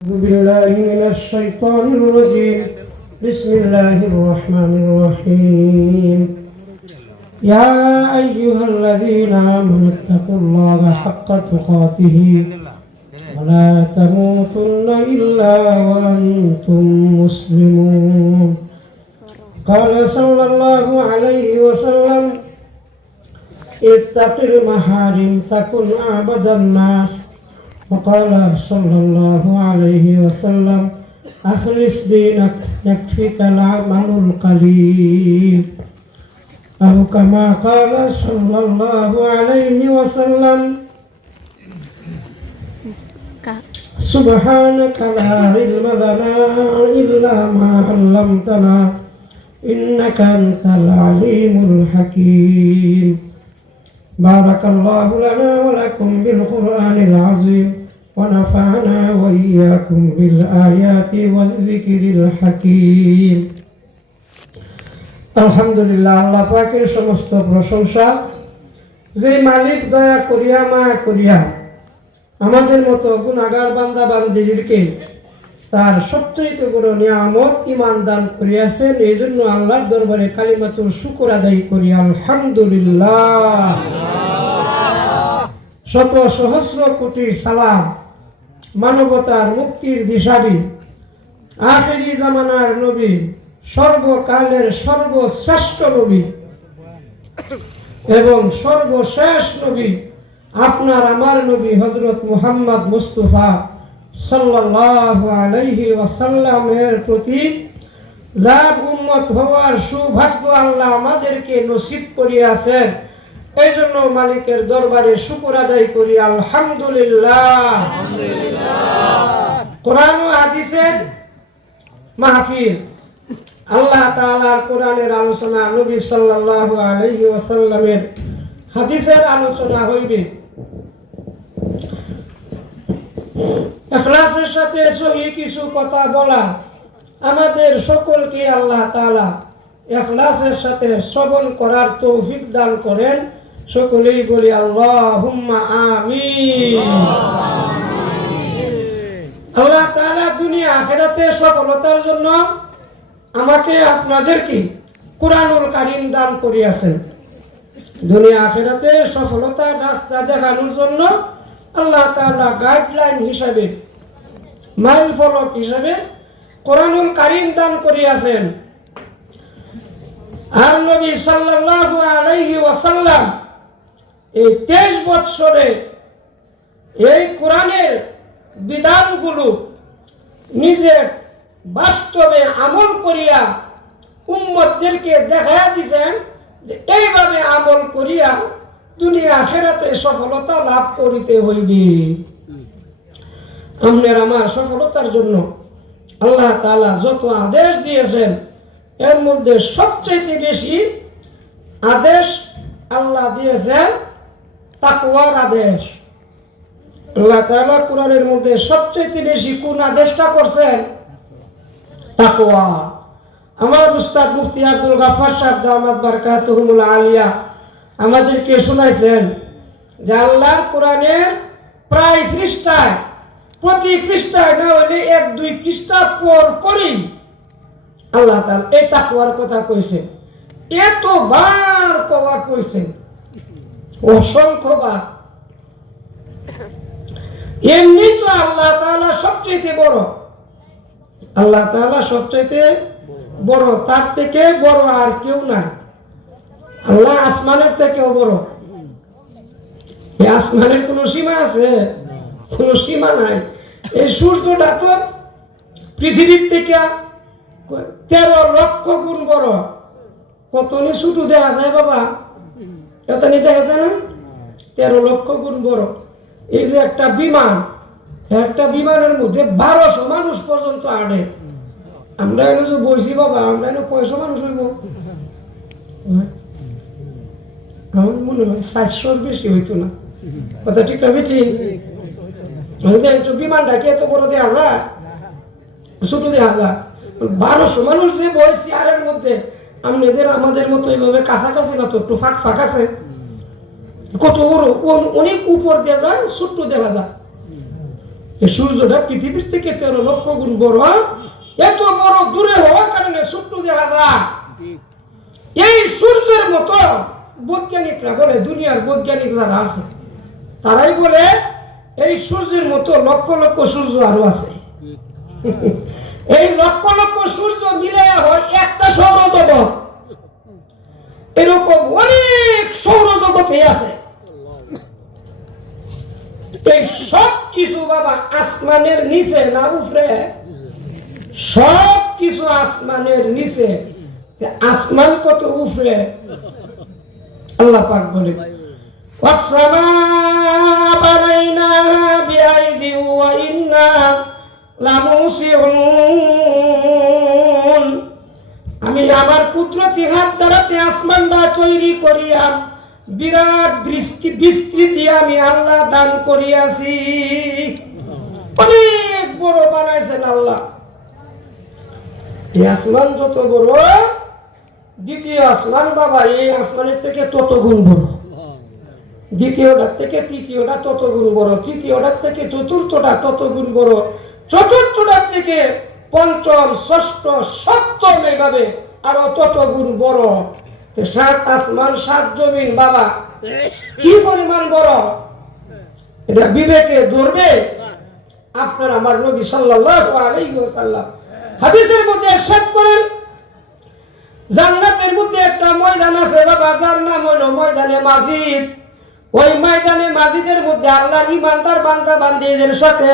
أعوذ بالله من الشيطان الرجيم. بسم الله الرحمن الرحيم. يا أيها الذين آمنوا اتقوا الله حق تقاته. ولا تموتن إلا وأنتم مسلمون. قال صلى الله عليه وسلم اتق المحارم تكن أعبد الناس. وقال صلى الله عليه وسلم أخلص دينك يكفيك العمل القليل أو كما قال صلى الله عليه وسلم Kak, سبحانك لا علم لنا إلا ما علمتنا إنك أنت العليم الحكيم بارك الله لنا ولكم بالقرآن العظيم ونفعنا وإياكم بالآيات والذكر الحكيم আলহামদুলিল্লাহ আল্লাহ পাকের সমস্ত প্রশংসা যে মালিক দয়া করিয়া মায়া করিয়া আমাদের মতো গুণাগার বান্দা বান্দিদেরকে তার সবচেয়ে বড় নিয়ামত ইমান দান করিয়াছেন এই জন্য আল্লাহর দরবারে কালিমাতুল শুকর আদায় করি আলহামদুলিল্লাহ শত সহস্র কোটি সালাম মানবতার মুক্তির দিশারি। আখেরি জামানার নবী, সর্বকালের সর্বশ্রেষ্ঠ নবী এবং সর্বশেষ নবী আপনার আমার নবী হজরত মুহাম্মদ মুস্তফা ওয়াসাল্লামের প্রতি যার উম্মত হওয়ার সৌভাগ্য আল্লাহ আমাদেরকে নসিব করিয়াছেন। এই জন্য মালিকের দরবারে শুকর আদায় করি, আলহামদুলিল্লাহ। কোরআন হাদিসের মাহফিল। আল্লাহ কোরআনের আলোচনা নবী সাল্লাল্লাহু হাদিসের আলোচনা হইবে। সাথে সহি কিছু কথা বলা আমাদের সকলকে আল্লাহ তাআলা এখলাসের সাথে শ্রবণ করার তৌফিক দান করেন। সকলেই বলি আল্লাহুম্মা আমিন। আল্লাহ দুনিয়া সফলতার জন্য আমাকে আপনাদেরকে কোরআনুল দান করিয়াছেন। দুনিয়া সফলতার রাস্তা দেখানোর জন্য আল্লাহ গাইডলাইন হিসাবে, মাইল ফলক হিসাবে কোরআনুল কারিম দান করিয়াছেন। আর নবী সাল্লাল্লাহু আলাইহি ওয়াসাল্লাম এই তেইশ বৎসরে এই কোরআনের বিধানগুলো নিজের বাস্তবে আমল করিয়া উম্মতদেরকে দেখাইয়া দিছেন যে এইভাবে আমল করিয়া দুনিয়া আখেরাতে সফলতা লাভ করিতে হইবে। আপনার আমার সফলতার জন্য আল্লাহ তাআলা যত আদেশ দিয়েছেন, এর মধ্যে সবচেয়ে বেশি আদেশ আল্লাহ দিয়েছেন তাকওয়ার আদেশ। আল্লাহ তাআলা কোরআনের মধ্যে সবচেয়ে বেশি কোন আদেশটা করছেন? তাকওয়া। আমার উস্তাদ মুফতি আব্দুল গাফফার সাহেব দামাত বারকাতুহুমুল আলিয়া আমাদেরকে শোনাইছেন যে আল্লাহর কোরআনের প্রায় পৃষ্ঠায়, প্রতি পৃষ্ঠায় না হলে এক, দুই পৃষ্ঠা পর পরই আল্লাহ তাআলা এই তাকওয়ার কথা কইছে। এতবার কওয়া কইছে। অসংখ্যবার। এমনি তো আল্লাহ তাআলা সবচেয়ে বড়। আল্লাহ সবচেয়ে বড়। তার থেকে বড় আর কেউ নাই। আল্লাহ আসমানের থেকেও বড়। এই আসমানের কোনো সীমা আছে? কোনো সীমা নাই। এই সূর্যটা তো পৃথিবীর থেকে তেরো লক্ষ গুণ বড়। কত নি ছুটু দেখা যায় বাবা? এত নি দেখা যায় না? তেরো লক্ষ গুণ বড়। এই যে একটা বিমান, একটা বিমানের মধ্যে বারোশো মানুষ পর্যন্ত আনে। আমরা এনে যে বইছি বাবা, আমরা এনে কয়শো মানুষ হইব? আমার মনে হয় চারশোর বেশি হইতো না। কথা ঠিক না ঠিক একটু বিমানটাকে এত বড় দেওয়া যায়? ছোট দেওয়া যায়। বারোশো মানুষ যে বই চেয়ারের মধ্যে আমাদের আমাদের মতো এইভাবে কাছাকাছি না তো, একটু ফাঁক ফাঁক আছে? কত বড় অনেক উপর দিয়ে যায় ছোট্ট দেখা যায়। সূর্যটা পৃথিবীর থেকে তেরো লক্ষ গুণ বড়। এত বড় দূরে হওয়ার কারণে ছোট্ট দেখা যায়। এই সূর্যের মতো বৈজ্ঞানিকরা বলে দুনিয়ার বৈজ্ঞানিক যারা আছে তারাই বলে এই সূর্যের মতো লক্ষ লক্ষ সূর্য আরও আছে। এই লক্ষ লক্ষ সূর্য মিলে হয় একটা সৌরজগৎ। এরকম অনেক সৌরজগৎ আছে। এই সব কিছু বাবা আসমানের নিচে, না উপরে? সব কিছু আসমানের নিচে। আসমান কত উপরে? আল্লাহ পাক বলে আমি আমার পুত্র তিহার দ্বারাতে আসমান বা তৈরি করিয়া বিরাট বিস্তৃতি আমি আল্লাহ দান করিয়াছি। অনেক বড় বানাইছেন আল্লাহ। আসমান যত বড় দ্বিতীয় আসমান বাবা, এই আসমানের থেকে তত গুণ বড়। দ্বিতীয়টার থেকে তৃতীয়টা তত গুণ বড়, তৃতীয়টার থেকে চতুর্থটা তত গুণ বড়, চতুর্থটার থেকে পঞ্চম, ষষ্ঠ, সপ্তম এইভাবে আরও তত গুণ বড়। সাত আসমান, সাত জমিন, বাবা। কি পরিমাণ বড়? এটা বিবেকে ধরবে? আপনার আমার নবী হাদিসের মধ্যে করেন, জান্নাতের মধ্যে একটা ময়দান আছে, বাবা, যার নাম ময়দানে মাজিদ। ওই ময়দানে মাজিদের মধ্যে আল্লাহ ইমানদার বান্দা বান্দিদের সাথে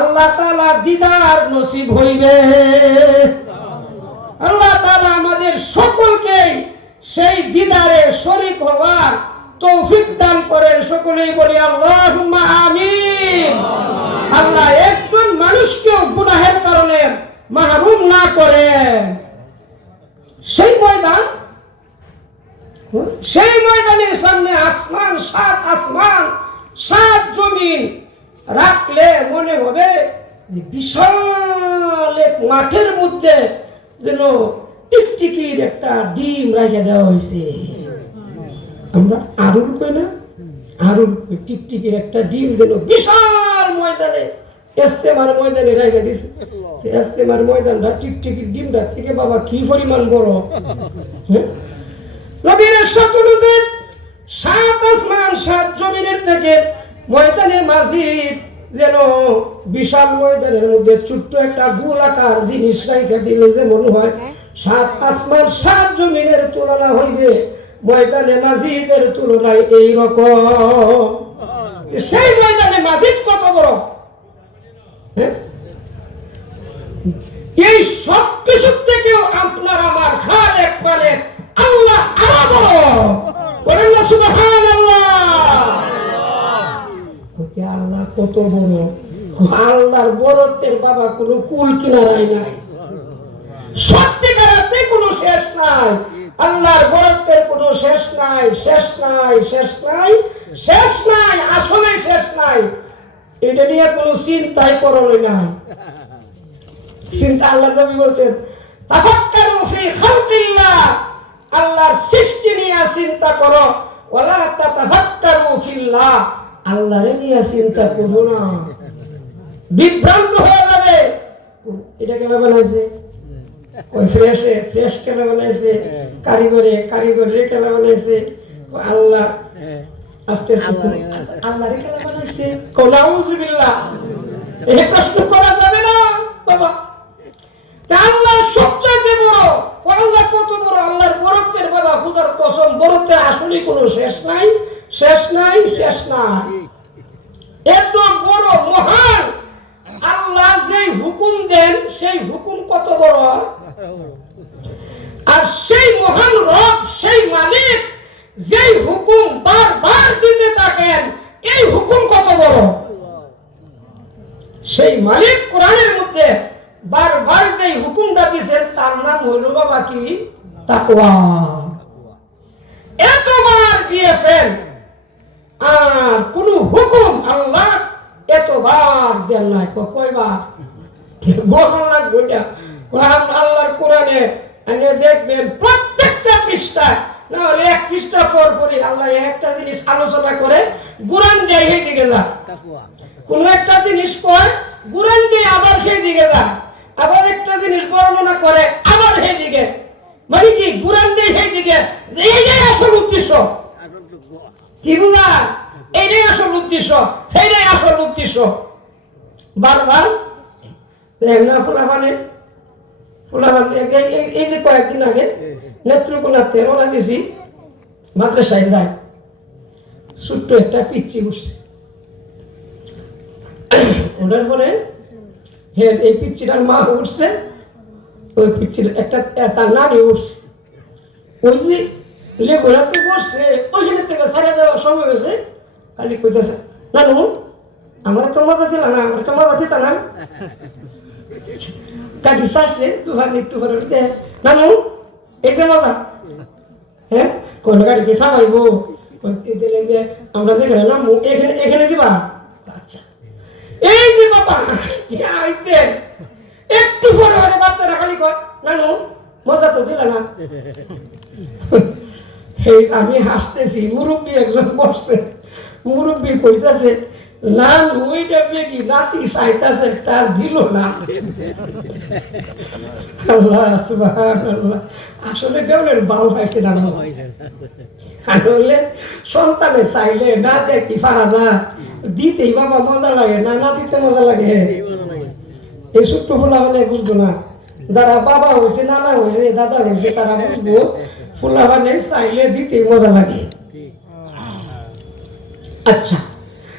আল্লাহ তাআলা দিদার নসিব হইবে। আল্লাহ তাআলা আমাদের সকলকে সেই দিদারে শরীক হওয়ার তৌফিক দান করেন সকলেই বলি, আল্লাহুম্মা আমিন। আল্লাহ একজন মানুষকেও গুনাহের কারণে মাহরুম না করেন। সেই ময়দান, সেই ময়দানের সামনে আসমান, সাত আসমান, সাত জমিন রাখলে মনে হবে বিশাল এক মাঠের মধ্যে যেন টিকটিকির একটা ডিম রাখে দেওয়া হয়েছে আমরা আরুর কই না? কই, টিকটিকির একটা ডিম যেন বিশাল ময়দানে রেখে হ্যাঁ? যেন বিশাল ময়দানের মধ্যে ছোট্ট একটা গোলাকার জিনিস রাইখা দিলে যে মনে হয় সাত আসমান সাত জমিনের তুলনা হইবে। ময়দানে মাঝিদের তুলনায় এই রকম সেই ময়দানে মাঝিদ কত বড়? এই সব কিছু থেকেও আপনার আমার হার একবারে আল্লাহ আরও বড়। বলেন না কইতে আল্লাহ। কত বড়? আল্লাহর বড়ত্বের বাবা কোনো কুল কিনারাই নাই। সত্যিকারাতে কোনো শেষ নাই। আল্লাহর বরত্বের কোনো শেষ নাই শেষ নাই শেষ নাই শেষ নাই, আসলে শেষ নাই। এটা নিয়ে কোনো চিন্তাই করল নাই। চিন্তা আল্লাহ নবী বলতেন তাফাক্কারু ফি খালকিল্লাহ। আল্লাহর সৃষ্টি নিয়ে চিন্তা করো। ওয়ালা তাতাফাক্কারু ফিল্লাহ। আল্লাহরে নিয়ে চিন্তা করো না। বিভ্রান্ত হয়ে যাবে। এটা কেন বানাইছে ওই ফ্রেশে ফ্রেশ কেন বানাইছে কারিগরে কারিগরে কেন বানাইছে। আল্লাহ আস্তে আস্তে আল্লাহরে কেন বানাইছে। কলাউজুবিল্লাহ এই প্রশ্ন করা যাবে না বাবা। আল্লাহ সবচাইতে বড় আল্লাহ কত বড় আল্লাহর বরত্বের বাবা খুদার কসম বরত্বে আসলে কোনো শেষ নাই শেষ নাই শেষ নাই। এত বড় মহান। আল্লাহ যেই হুকুম দেন সেই হুকুম কত বড় আর সেই মহান রব, সেই মালিক, যেই হুকুম বারবার দিতে থাকেন, এই হুকুম কত বড়? সেই মালিক কোরআনের মধ্যে বারবার যেই হুকুমটা দিয়েছেন তার নাম হইল বাবা কি? তাকওয়া। এতবার দিয়েছেন, আর কোন হুকুম আল্লাহ এতবার দেন নাই। কয়বার? গণনা দুইটা কোরআন আল্লাহর কোরআনে আপনি দেখবেন প্রত্যেকটা পৃষ্ঠা না হলে এক পৃষ্ঠা পর পরই আল্লাহ একটা জিনিস আলোচনা করে কোরআন যাই হেঁটে গেলাম কোন একটা জিনিস কয় গুরান দিয়ে আবার সেই দিকে যায় আবার একটা জিনিস বর্ণনা করে আবার সেই দিকে। মানে কি গুরান দিয়ে সেই দিকে। এইটাই আসল উদ্দেশ্য। কি বুঝা এইটাই আসল উদ্দেশ্য সেইটাই আসল উদ্দেশ্য। বারবার না ফুলাবানে এই যে কয়েকদিন আগে নেত্রকোনাতে ওরা দিছি মাদ্রাসায় যায়। ছোট্ট একটা পিচ্ছি উঠছে পরে হ্যাঁ এই পিচ্ছিটার মা উঠছে। ওই পিচ্ছির একটা তার নানি উঠছে। ওই যে লেগুনাতে বসছে, ওইখানে থেকে সারা দেওয়ার সময় হয়েছে। খালি কইতেছে, নানু, আমার তো মজা দিল না, আমার তো মজা দিত না। কাটি সারছে তুফান একটু করে দে নানু এটা মজা হ্যাঁ? কোন গাড়িকে থামাইবো? ওই দিলে যে আমরা যেখানে নামবো, এখানে এখানে দিবা? আচ্ছা। এই যে বাবা আইতে একটু পরে পরে বাচ্চারা খালি কয়, নানু, মজা তো দিল না। আমি হাসতেছি, মুরব্বী একজন বসছে, মুরব্বী কইতাছে না ওইটা তার দিল না। আল্লাহ আসলে পাইছে না আসলে সন্তানে চাইলে না দেখি না। বাবা মজা লাগে না না দিতে মজা লাগে। এই ছোট্ট ফুলা মানে বুঝব না। যারা বাবা হয়েছে, নানা হয়েছে, দাদা হয়েছে, তারা বুঝব, ফুলা মানে চাইলে দিতে মজা লাগে। আচ্ছা।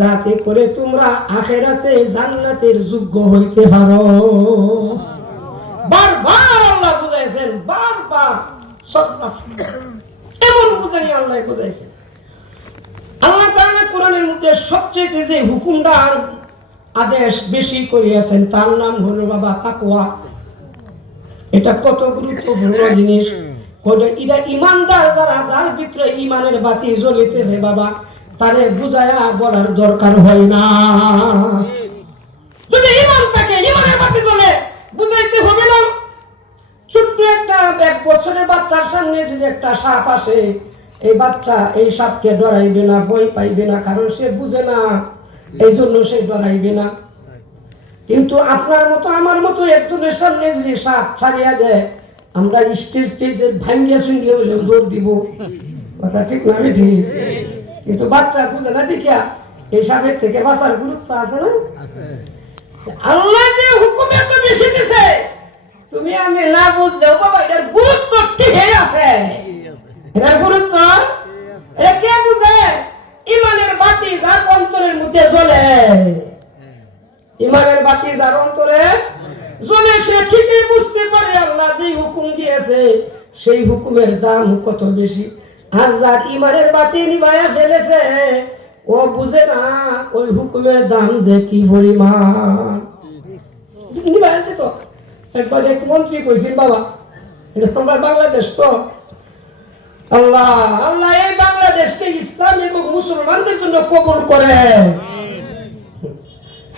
যাতে করে তোমরা আখেরাতে জান্নাতের যোগ্য হইতে পারো। বারবার আল্লাহ বুঝাইছেন, বারবার এমন বুঝাই আল্লাহ বুঝাইছেন। বেশি তার নাম হলো বাবা এটা কত গুরুত্বপূর্ণ জিনিস। ইমানদার, যারা যার ভিতরে ইমানের বাতি জ্বলিতেছে বাবা তারে বুঝায়া বলার দরকার হয় না। যদি ইমান থাকে ইমানের বাতি জ্বলে, বুঝাইতে হবে না। ছোট্ট একটা এক বছরের বাচ্চার সামনে যদি একটা সাপ আসে, এই বাচ্চা এই সাপকে ডরাইবে না, ভয় পাইবে না, কারণ সে বুঝে না, এই জন্য সে ডরাইবে না। কিন্তু আপনার মতো, আমার মতো একজনের সামনে যদি সাপ ছাড়িয়া দেয়, আমরা স্টেজ স্টেজের ভাঙ্গিয়া চুঙ্গিয়ে হইলেও দৌড় দিব। কথা ঠিক না ঠিক কিন্তু বাচ্চা বুঝে না দেখিয়া এই থেকে বাঁচার গুরুত্ব আছে না? আল্লাহ যে হুকুম এত বেশি দিছে তুমি আমি না বুঝলেও বাবা, এটার গুরুত্ব ঠিকই আছে। এটার গুরুত্ব? বুঝে? ইমানের বাতি যার অন্তরের মধ্যে জ্বলে। ইমানের বাতি যার অন্তরে জ্বলে, সে ঠিকই বুঝতে পারে আল্লাহ যে হুকুম দিয়েছে, সেই হুকুমের দাম কত বেশি? আর ইমানের বাতি নিবায়া ফেলেছে। ও বুঝে না ওই হুকুমের দাম যে কি পরিমাণ। নিবায় আছে তো। একবার এক মন্ত্রী কইছেন, বাবা। বাংলাদেশ তো। আল্লাহ আল্লাহ এই বাংলাদেশকে ইসলাম এবং মুসলমানদের জন্য কবুল করে।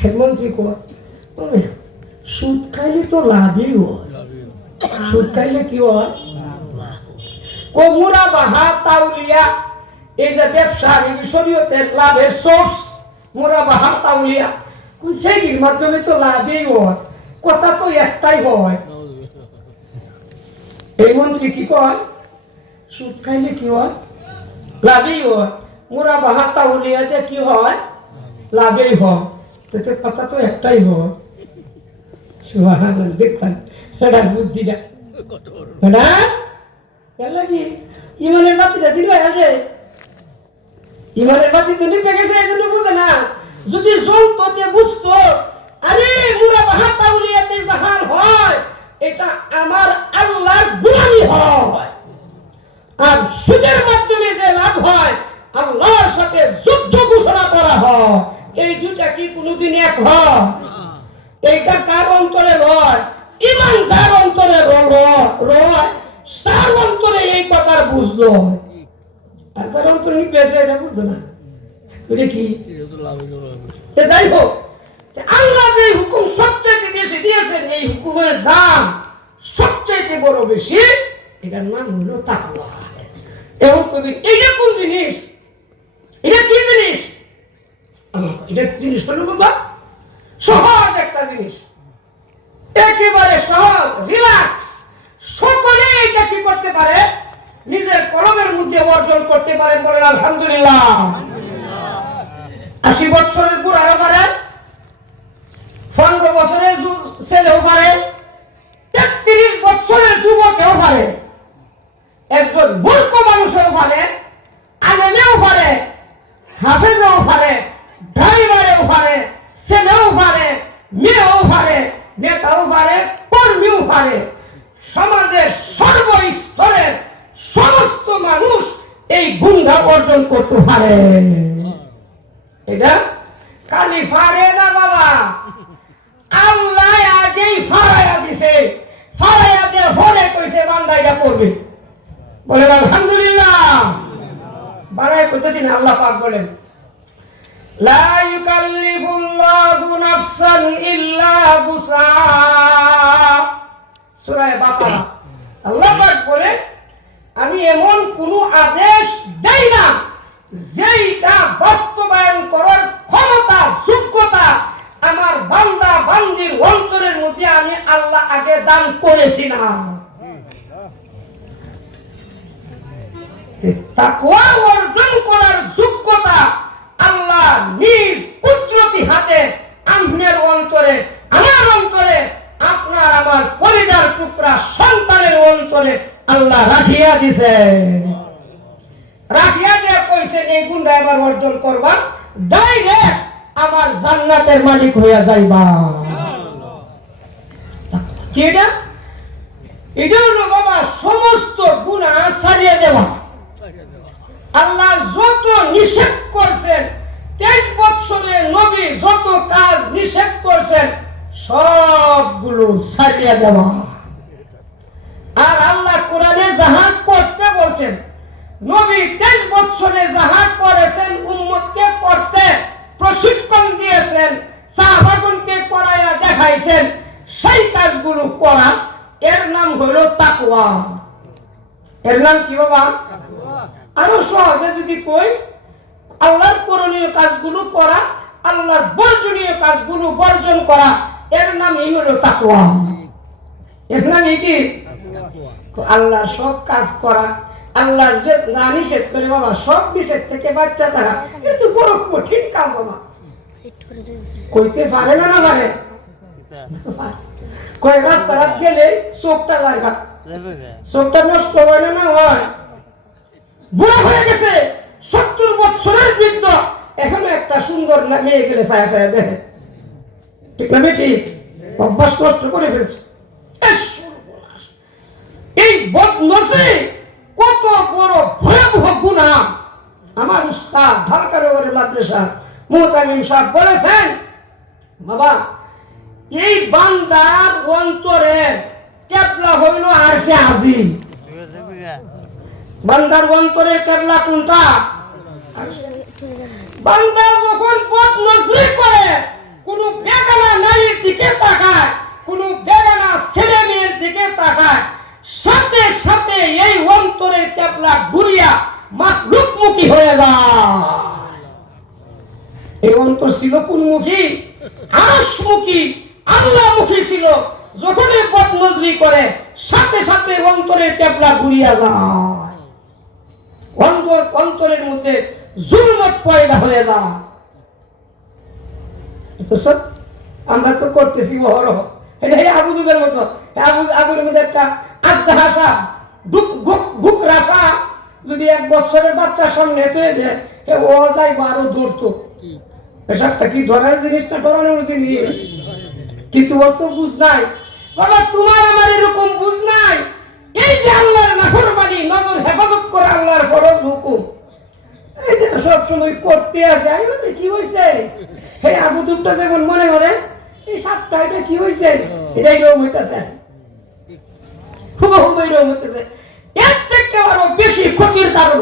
হেমন্ত্রী কর। সুদ খাইলে তো লাভই হয়। সুদ খাইলে কি হয়? কমুরা বাহা তাউলিয়া। এই যে ব্যবসা এই শরীয়তের লাভের সোর্স মোরা বাহা তাউলিয়া। সেইটির মাধ্যমে তো লাভই হয়। কথা তো একটাই হয়। এই মন্ত্রী কি কয়? সুদ খাইলে কি হয়? লাভই হয়। মোরা বাহা তাউলিয়াতে কি হয়? লাভেই হয়। তাতে কথা তো একটাই হয়। সুবহানাল্লাহ দেখতেন সেটা বুদ্ধিটা। কেন কি ইমানের বাতিটা দিল আছে ইমানের বাতি তো নিপে গেছে এই বুঝে না। যদি জ্বলতো, তে বুঝতো। আরে, মুরা বাহাত তাউলিয়াতে জাহান হয়, এটা আমার আল্লাহর গুলামি হয়। আর সুদের মাধ্যমে যে লাভ হয়, আল্লাহর সাথে যুদ্ধ ঘোষণা করা হয়। এই দুটা কি কোনোদিন এক হয়? এইটা কার অন্তরে রয়? ইমান তার অন্তরে রয়। তার অন্তরে এই কথার বুঝলো। তার অন্তরে এটা বুঝলো না। এটা যাই হোক আল্লাহ যে হুকুম সবচেয়ে বেশি দিয়েছেন, এই হুকুমের দাম সবচেয়ে বড় বেশি, এটার নাম হলো তাকওয়া। এবং কবি, এইটা কোন জিনিস? এটা কি জিনিস? এটা জিনিস হলো বাবা, সহজ একটা জিনিস। একেবারে সহজ রিল্যাক্স সকলে এটা কি করতে পারে নিজের কলমের মধ্যে অর্জন করতে পারে বলেন আলহামদুলিল্লাহ আশি বছরের বুড়ারও পারেন পনেরো বছরের ছেলেও পারে তেত্রিশ বছরের যুবকেও পারে একজন মূর্খ মানুষও পারে আলেমেও পারে হাফেজও পারে ড্রাইভারেও পারে ছেলেও পারে মেয়েও পারে নেতাও পারে কর্মীও পারে সমাজের সর্বস্তরের সমস্ত মানুষ এই গুণটা অর্জন করতে পারে। এটা কালি পারে না বাবা? আল্লাহ আগেই ফারাইয়া দিছে। ফারাইয়া দিয়ে ভরে কইছে বান্দা এটা করবে বলে, আলহামদুলিল্লাহ। বাড়াই করতেছি না, আল্লাহ পাক বলেন। লা ইউকাল্লিফুল্লাহু নাফসান ইল্লা বুসআহা সূরা বাকারা। আল্লাহ পাক বলে, আমি এমন কোন আদেশ দেই না যেইটা বাস্তবায়ন করার ক্ষমতা, যোগ্যতা আমার বান্দা বান্দির অন্তরের মধ্যে আমি আল্লাহ আগে দান করেছিলাম। তাকওয়া অর্জন করার যোগ্যতা আল্লাহ নিজ কুদরতি হাতে আম্মের অন্তরে টুকরা সন্তানের অন্তরে আল্লাহ রাখিয়া দিছে। রাখিয়া দিয়ে কইছেন এই গুণটা এবার অর্জন করবা। ডাইরেক্ট আমার জান্নাতের মালিক হইয়া যাইবা। কি এটা? এটা হলো বাবা, সমস্ত গুণা দেওয়া। আল্লাহ যত নিষেধ করছেন, তেইশ বৎসরের নবী যত কাজ নিষেধ করছেন, সবগুলো সারিয়ে দেওয়া। আর আল্লাহ কোরআনে জাহাজ পড়তে বলছেন, নবী তেইশ বৎসরে জাহাজ করেছেন উম্মতকে করতে প্রশিক্ষণ দিয়েছেন, সাহাবাগনকে দেখাইছেন, সেই কাজগুলো করা, এর নাম হলো তাকওয়া। এর নাম কি বাবা? আরও সহজে যদি কই, আল্লাহর করণীয় কাজগুলো করা, আল্লাহর বর্জনীয় কাজগুলো বর্জন করা, এর নামই হলো তাকওয়া। এর নামই কি? তো আল্লাহর সব কাজ করা আল্লাহর যে না নিষেধ করে বাবা, সব নিষেধ থেকে বাচ্চা থাকা কিন্তু বড় কঠিন কাজ বাবা। কইতে পারে না না পারে। কয় গেলে চোখটা জায়গা চোখটা নষ্ট হয় না না হয়? বুড়া হয়ে গেছে। সত্তর বছরের বৃদ্ধ। এখনও একটা সুন্দর মেয়ে গেলে ছায়া ছায়া দেখে। ঠিক না অভ্যাস নষ্ট করে ফেলছে। এই বদনসে কত বড় ভয়াবহ গুণা। আমার উস্তাদ ঢাকা নগরের মাদ্রাসা মুহতামিম সাহেব বলেছেন, বাবা, এই বান্দার অন্তরে কেবলা হইল আর সে আজিম। বান্দার অন্তরে কেবলা কোনটা? বান্দা যখন পথ নজরি করে, কোন বেগানা নারীর দিকে তাকায়, কোন বেগানা ছেলে মেয়ের দিকে তাকায় সাথে সাথে এই অন্তরের কেবলা ঘুরিয়া মাতলুকমুখী হয়ে যায়। এই অন্তর ছিল কোনমুখী? আরসমুখী আল্লাহমুখী ছিল। যখনই পথ নজরি করে, সাথে সাথে অন্তরের কেবলা ঘুরিয়া যায়। অন্তর অন্তরের মধ্যে জুলমত পয়দা হয়ে যায়। আমরা তো করতেছি অহরহ। এটা এই আবুদুবের মতো। এই মধ্যে একটা আস্তে হাসা গুক গুক গুক রাসা যদি এক বছরের বাচ্চার সামনে দেয় ও যাইবো আরও এসবটা কি? ধরার জিনিস না ডরানোর জিনিস? কিন্তু ওর তো বুঝ নাই। বাবা তোমার আমার এরকম বুঝ নাই। এই যে আল্লাহর নাফরমানি নজর হেফাজত করে আল্লাহর ফরজ হুকুম। এটা সব সময় করতে আসে। আমি কি হয়েছে হে আবু যেমন মনে করে এই এটা কি হয়েছে এটাই রোগ হইতেছে। হুবহুব এই রোগ হইতেছে। এর থেকে আরও বেশি ক্ষতির কারণ।